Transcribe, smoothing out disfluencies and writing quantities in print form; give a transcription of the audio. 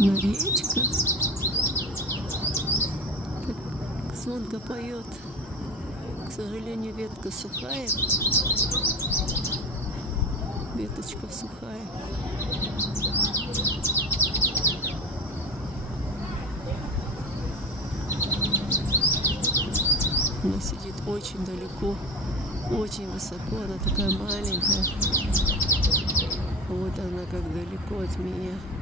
Канареечка. Как звонко поет. К сожалению, ветка сухая. Веточка сухая. Она сидит очень далеко, очень высоко, она такая маленькая. Вот она как далеко от меня.